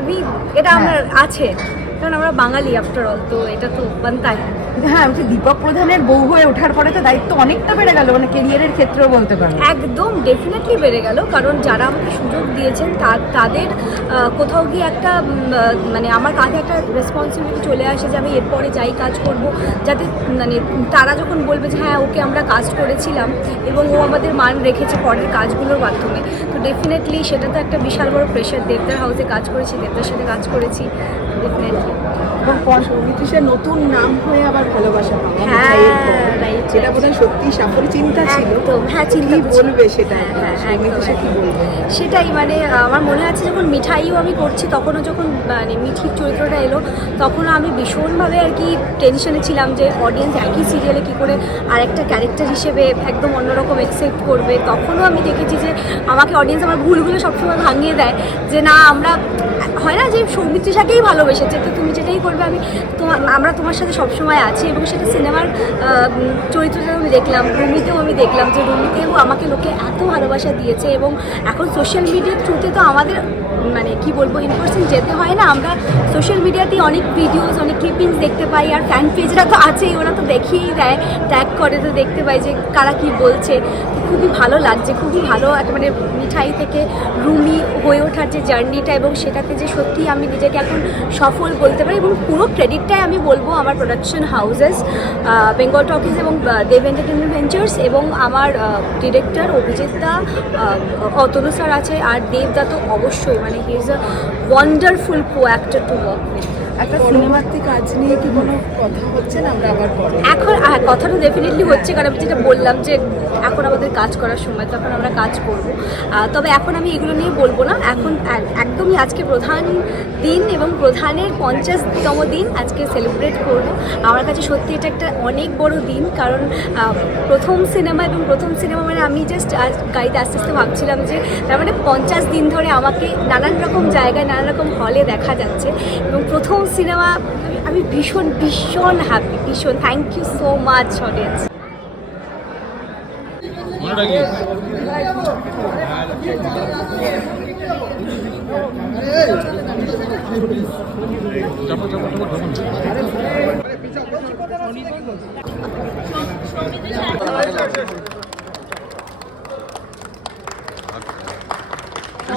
আমি এটা আমার আছে, কারণ আমরা বাঙালি আফটার অল, তো এটা তো বানতাই। হ্যাঁ, দীপক প্রধানের বউ হয়ে ওঠার পরে তো দায়িত্ব অনেকটা বেড়ে গেল, মানে কেরিয়ারের ক্ষেত্রেও বলতে পারো। একদম ডেফিনেটলি বেড়ে গেল, কারণ যারা আমাকে সুযোগ দিয়েছেন তাদের কোথাও গিয়ে একটা মানে আমার কাঁধে একটা রেসপন্সিবিলিটি চলে আসে যে আমি এরপরে যাই কাজ করব, যাতে মানে তারা যখন বলবে যে হ্যাঁ ওকে আমরা কাজ করেছিলাম এবং ও আমাদের মান রেখেছে পরের কাজগুলোর মাধ্যমে, তো ডেফিনেটলি সেটা তো একটা বিশাল বড় প্রেশার। দেবদার হাউসে কাজ করেছি, দেবদার সাথে কাজ করেছি, ডেফিনেটলি। এবং সৌমিত্রিষার নতুন নাম হয়ে আবার ভালোবাসা পাওয়া, হ্যাঁ যেটা বোধহয় সত্যি সাফল্য চিন্তা ছিল। হ্যাঁ, চিন্তা বলবে সেটা, সৌমিত্রিষা কি বলবে সেটাই। মানে আমার মনে আছে যখন মিঠাইও আমি করছি, তখনও যখন মানে মিঠির চরিত্রটা এলো, তখনও আমি ভীষণভাবে আর কি টেনশনে ছিলাম যে অডিয়েন্স একই সিরিয়ালে কী করে আরেকটা ক্যারেক্টার হিসেবে একদম অন্যরকম অ্যাকসেপ্ট করবে। তখনও আমি দেখেছি যে আমাকে অডিয়েন্স আমার ভুলগুলো সবসময় ভাঙিয়ে দেয়, যে না আমরা হয় না যে সৌমিত্রিষাকেই ভালোবেসেছে, তো তুমি যেটাই করবে আমরা তোমার সাথে সবসময় আছি। এবং সেটা সিনেমার চরিত্রটাও আমি দেখলাম, রুমিতেও আমি দেখলাম যে রুমিতেও আমাকে লোকে এত ভালোবাসা দিয়েছে। এবং এখন সোশ্যাল মিডিয়ার থ্রুতে তো আমাদের মানে কি বলবো ইন পার্সন যেতে হয় না, আমরা সোশ্যাল মিডিয়াতেই অনেক ভিডিওস অনেক ক্লিপিংস দেখতে পাই, আর ফ্যান পেজরা তো আছেই, ওরা তো দেখিয়েই দেয়, ট্যাগ করে, তো দেখতে পাই যে কারা কী বলছে। খুবই ভালো লাগছে, খুবই ভালো একটা মানে মিঠাই থেকে রুমি হয়ে ওঠার যে জার্নিটা, এবং সেটাতে যে সত্যি আমি নিজেকে এখন সফল বলতে পারি। এবং পুরো ক্রেডিটটাই আমি বলবো আমার প্রোডাকশন হাউসেস, বেঙ্গল টকিজ এবং দেব এন্টারটেনমেন্ট ভেঞ্চার্স, এবং আমার ডিরেক্টর অভিজিৎ দা, অতনু স্যার আছে, আর দেবদা তো অবশ্যই, মানে he is a wonderful co-actor to work with. একটা সিনেমার থেকে কাজ নিয়ে কি কোনো কথা হচ্ছে না? আমরা আবার পরে এখন কথাটা ডেফিনেটলি হচ্ছে, কারণ আমি যেটা বললাম যে এখন আমাদের কাজ করার সময়, তখন আমরা কাজ করব। তবে এখন আমি এগুলো নিয়ে বলবো না। এখন একদমই আজকে প্রধান দিন এবং প্রধানের 50তম দিন আজকে সেলিব্রেট করব। আমার কাছে সত্যি এটা একটা অনেক বড় দিন, কারণ প্রথম সিনেমা, এবং প্রথম সিনেমা মানে আমি জাস্ট গাড়িতে আস্তে আস্তে ভাবছিলাম যে তার মানে 50 দিন ধরে আমাকে নানান রকম জায়গায় নানান রকম হলে দেখা যাচ্ছে, এবং প্রথম সিনেমা। আমি ভীষণ ভীষণ হ্যাপি, ভীষণ। Thank you so much audience.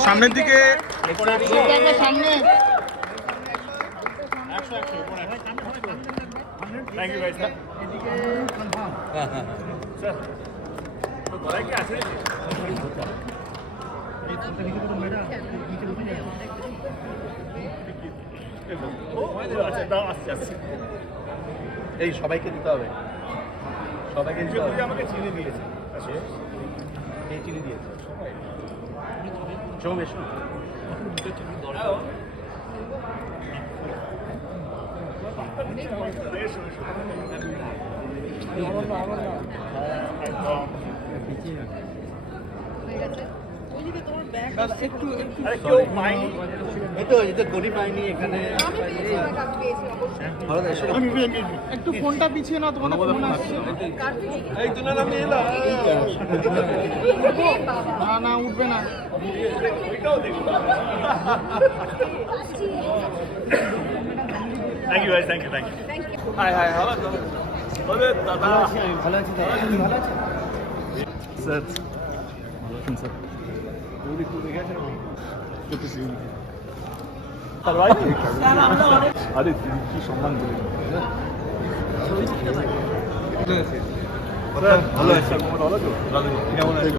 সামনের দিকে সামনে থ্যাংক ইউ ভাই স্যার। স্যার তো গলায় কি আছে? এই সবাইকে দিতে হবে, সবাইকে দিতে হবে। আমাকে চিনি দিয়েছে, এই চিনি দিয়েছে সৌমেশ কেউ পাইনি, এই তো গরিব পাইনি এখানে। একটু ফোনটা পিছিয়ে নাও, তোমাদের ফোন আসছে। এই তো না আমি এলাম। না না উঠবে না। ওইটাও দেখুন। থ্যাংক ইউ ভাই, thank you, thank you. Hi hi, ভালো আছো? দাদা ভালো আছি দাদা, তুমি ভালো আছো? স্যার ভালো আছেন স্যার? আরে কি সম্মান দিলেন ভালো আছে। ভালো আছো? কেমন আছো?